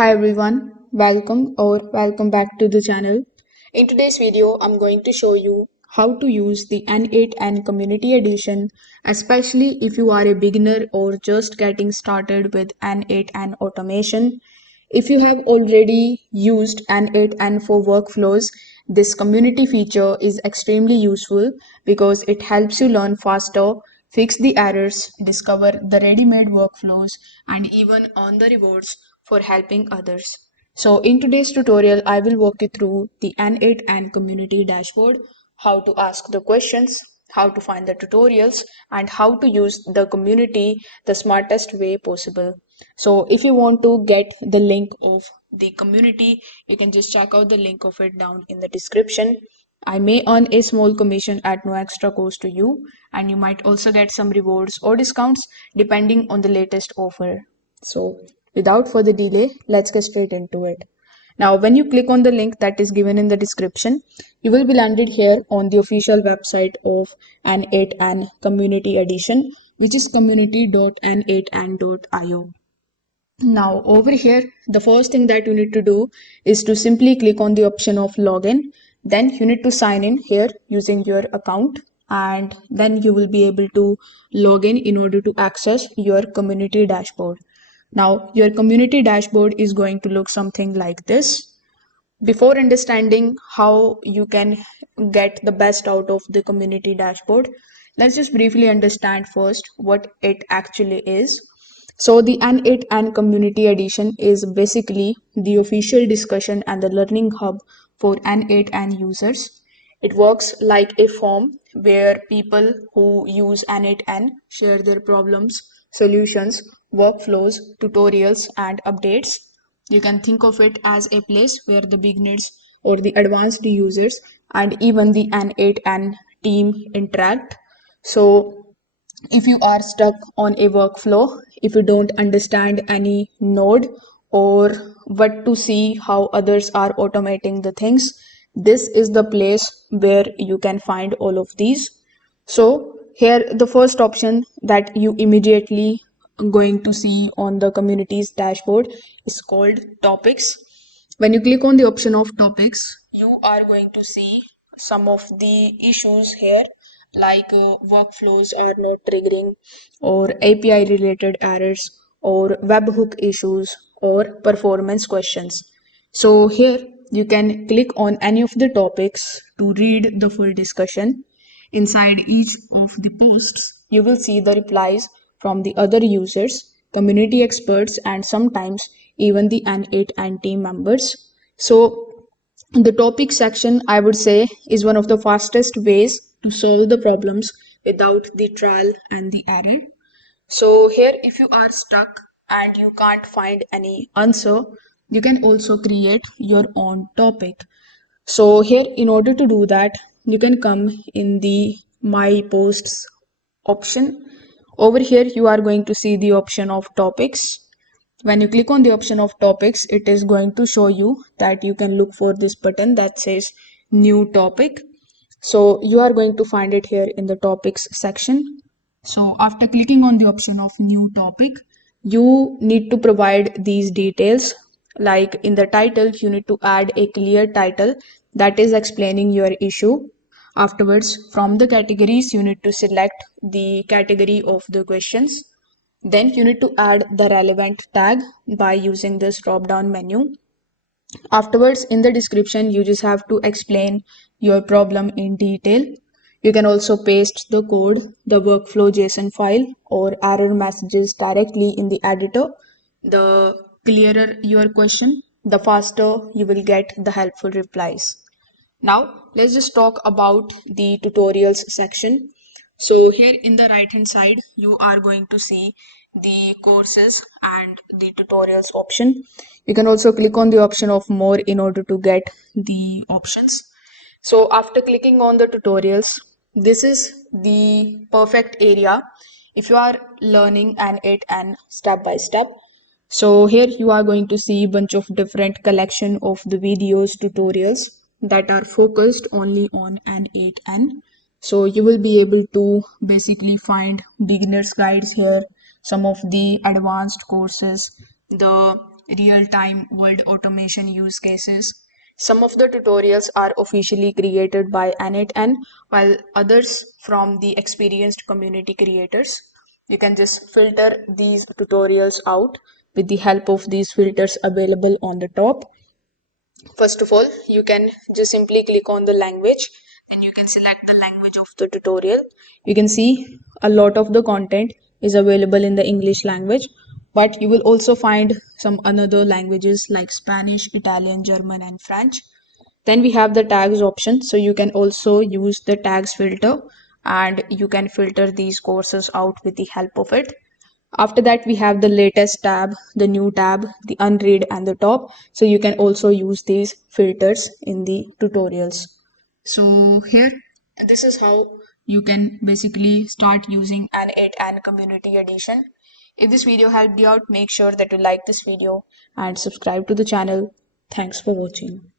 Hi everyone, welcome back to the channel. In today's video, I'm going to show you how to use the n8n community edition, especially if you are a beginner or just getting started with n8n automation. If you have already used n8n for workflows, this community feature is extremely useful because it helps you learn faster, fix the errors, discover the ready-made workflows, and even earn the rewards for helping others. So in today's tutorial, I will walk you through the n8n community dashboard, how to ask the questions, how to find the tutorials, and how to use the community the smartest way possible. So if you want to get the link of the community, you can just check out the link of it down in the description. I may earn a small commission at no extra cost to you, and you might also get some rewards or discounts depending on the latest offer. So without further delay, let's get straight into it. Now, when you click on the link that is given in the description, you will be landed here on the official website of n8n Community Edition, which is community.n8n.io. Now, over here, the first thing that you need to do is to simply click on the option of login. Then you need to sign in here using your account, and then you will be able to log in order to access your community dashboard. Now, your community dashboard is going to look something like this. Before understanding how you can get the best out of the community dashboard, let's just briefly understand first what it actually is. So, the n8n Community Edition is basically the official discussion and the learning hub for n8n users. It works like a forum where people who use n8n share their problems, solutions, workflows, tutorials, and updates. You can think of it as a place where the beginners or the advanced users and even the n8n team interact. So, if you are stuck on a workflow, if you don't understand any node or what to see how others are automating the things, this is the place where you can find all of these. So here the first option that you immediately going to see on the community's dashboard is called topics. When you click on the option of topics, you are going to see some of the issues here, like workflows are not triggering, or API related errors, or webhook issues, or performance questions. So here you can click on any of the topics to read the full discussion. Inside each of the posts, you will see the replies from the other users, community experts, and sometimes even the n8n team members. So the topic section, I would say, is one of the fastest ways to solve the problems without the trial and the error. So here, if you are stuck and you can't find any answer, you can also create your own topic. So here, in order to do that, you can come in the My Posts option. Over here, you are going to see the option of topics. When you click on the option of topics, it is going to show you that you can look for this button that says new topic. So you are going to find it here in the topics section. So after clicking on the option of new topic, you need to provide these details. Like in the title, you need to add a clear title that is explaining your issue. Afterwards, from the categories, you need to select the category of the questions. Then you need to add the relevant tag by using this drop down menu. Afterwards, in the description, you just have to explain your problem in detail. You can also paste the code, the workflow JSON file, or error messages directly in the editor. The clearer your question, the faster you will get the helpful replies. Now, let's just talk about the tutorials section. So here in the right hand side, you are going to see the courses and the tutorials option. You can also click on the option of more in order to get the options. So after clicking on the tutorials, this is the perfect area if you are learning n8n step by step. So here you are going to see a bunch of different collection of the videos tutorials that are focused only on n8n. So you will be able to basically find beginners guides here, some of the advanced courses, the real-time world automation use cases. Some of the tutorials are officially created by n8n, while others from the experienced community creators. You can just filter these tutorials out with the help of these filters available on the top. First of all, you can just simply click on the language, then you can select the language of the tutorial. You can see a lot of the content is available in the English language, but you will also find some another languages like Spanish, Italian, German, and French. Then we have the tags option, so you can also use the tags filter and you can filter these courses out with the help of it. After that, we have the latest tab, the new tab, the unread, and the top. So you can also use these filters in the tutorials. So here, this is how you can basically start using n8n Community Edition. If this video helped you out, make sure that you like this video and subscribe to the channel. Thanks for watching.